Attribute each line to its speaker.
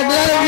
Speaker 1: Obrigada,